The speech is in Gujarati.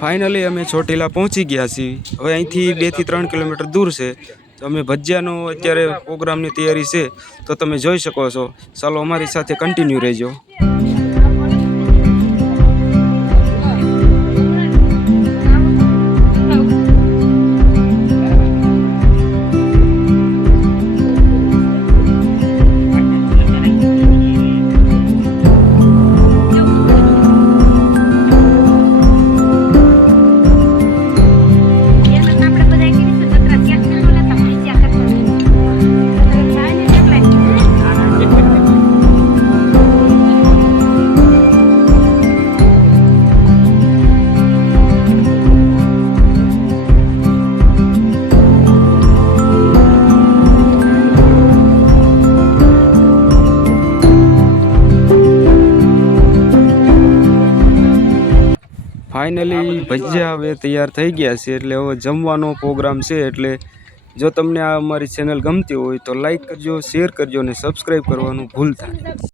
फाइनली अमे ચોટીલા पहुंची गया છીએ। હવે અહીંથી 2 થી 3 કિલોમીટર दूर છે। તો અમે ભજીયાનો અત્યારે પ્રોગ્રામની તૈયારી છે, તો તમે જોઈ શકો છો। ચાલો અમારી સાથે કન્ટિન્યુ રહેજો। फाइनली भजिया હવે તૈયાર થઈ ગયા છે, એટલે હવે જમવાનો પ્રોગ્રામ છે। એટલે જો તમને આ અમારી ચેનલ ગમતી હોય તો લાઈક કરજો, શેર કરજો અને સબસ્ક્રાઇબ કરવાનું ભૂલતા નહીં।